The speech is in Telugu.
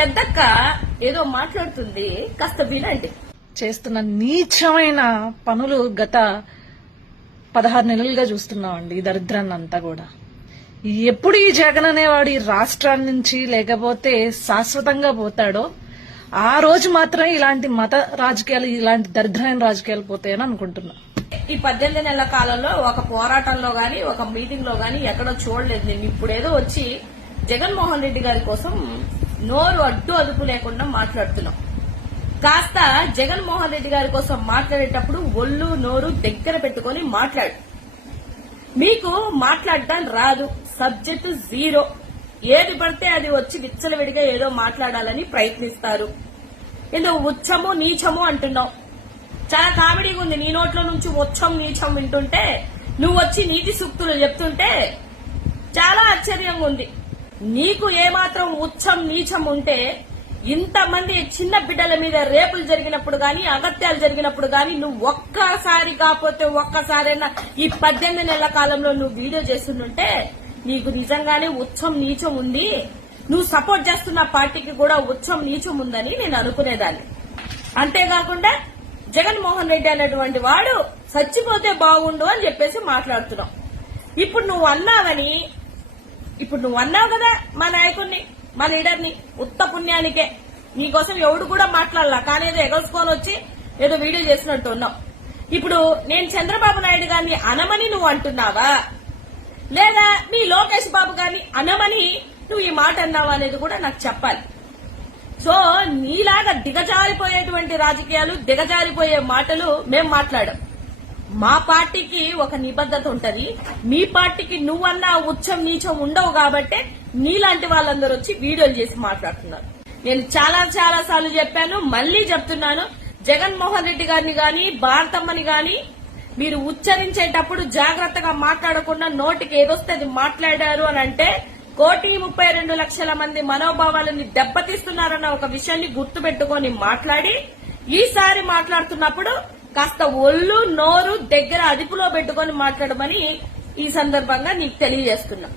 పెద్దక్క ఏదో మాట్లాడుతుంది, కాస్త వినండి. చేస్తున్న నీచమైన పనులు గత 16 నెలలుగా చూస్తున్నామండి. ఈ దరిద్రాన్ని అంతా కూడా ఎప్పుడు ఈ జగన్ అనేవాడు ఈ రాష్ట్రాల నుంచి లేకపోతే శాశ్వతంగా పోతాడో ఆ రోజు మాత్రమే ఇలాంటి మత రాజకీయాలు, ఇలాంటి దరిద్రమైన రాజకీయాలు పోతాయని అనుకుంటున్నా. ఈ 18 నెలల కాలంలో ఒక పోరాటంలో గాని, ఒక మీటింగ్ లో గాని ఎక్కడో చూడలేదు నేను. ఇప్పుడేదో వచ్చి జగన్మోహన్ రెడ్డి గారి కోసం నోరు అడ్డు అదుపు లేకుండా మాట్లాడుతున్నాం. కాస్త జగన్మోహన్ రెడ్డి గారి కోసం మాట్లాడేటప్పుడు ఒళ్ళు నోరు దగ్గర పెట్టుకుని మాట్లాడు. మీకు మాట్లాడడం రాదు, సబ్జెక్టు జీరో. ఏది పడితే అది వచ్చి విచ్చలవిడిగా ఏదో మాట్లాడాలని ప్రయత్నిస్తారు. ఏదో ఉచ్చము నీచము అంటున్నావు. చాలా కామెడీగా ఉంది. నీ నోట్లో నుంచి ఉచ్చం నీచం వింటుంటే, నువ్వు వచ్చి నీతి సూక్తులు చెప్తుంటే చాలా ఆశ్చర్యంగా ఉంది. నీకు ఏమాత్రం ఉచ్చం నీచం ఉంటే ఇంతమంది చిన్న బిడ్డల మీద రేపులు జరిగినప్పుడు గాని, అగత్యాలు జరిగినప్పుడు గాని నువ్వు ఒక్కసారి కాకపోతే ఒక్కసారైనా ఈ 18 నెలల కాలంలో నువ్వు వీడియో చేస్తుంటే నీకు నిజంగానే ఉచ్చం నీచం ఉంది, నువ్వు సపోర్ట్ చేస్తున్న పార్టీకి కూడా ఉచ్చం నీచం ఉందని నేను అనుకునేదాన్ని. అంతేకాకుండా జగన్మోహన్ రెడ్డి అనేటువంటి వాడు చచ్చిపోతే బాగుండు అని చెప్పేసి మాట్లాడుతున్నావు. ఇప్పుడు నువ్వు అన్నావు కదా మా నాయకుడిని, మా లీడర్ని, ఉత్త పుణ్యానికే. నీకోసం ఎవడు కూడా మాట్లాడలా, కానీ ఏదో ఎగల్చుకొని వచ్చి ఏదో వీడియో చేసినట్టు ఉన్నావు. ఇప్పుడు నేను చంద్రబాబు నాయుడు గారిని అనమని నువ్వు అంటున్నావా, లేదా నీ లోకేష్ బాబు గారిని అనమని నువ్వు ఈ మాట అన్నావా అనేది కూడా నాకు చెప్పాలి. సో నీలాగా దిగజారిపోయేటువంటి రాజకీయాలు, దిగజారిపోయే మాటలు మేం మాట్లాడాం. మా పార్టీకి ఒక నిబద్ధత ఉంటది. మీ పార్టీకి నువ్వన్నా ఉచ్చం నీచం ఉండవు కాబట్టే నీలాంటి వాళ్ళందరూ వచ్చి వీడియోలు చేసి మాట్లాడుతున్నారు. నేను చాలా సార్లు చెప్పాను, మళ్లీ చెప్తున్నాను. జగన్మోహన్ రెడ్డి గారిని గాని, భారతమ్మని గాని మీరు ఉచ్చరించేటప్పుడు జాగ్రత్తగా మాట్లాడకుండా నోటికి ఏదొస్తే అది మాట్లాడారు అని అంటే 1,32,00,000 మంది మనోభావాలని దెబ్బతీస్తున్నారన్న ఒక విషయాన్ని గుర్తుపెట్టుకుని మాట్లాడి, ఈసారి మాట్లాడుతున్నప్పుడు కాస్త ఒళ్ళు నోరు దగ్గర అదుపులో పెట్టుకుని మాట్లాడమని ఈ సందర్భంగా నీకు తెలియజేస్తున్నా.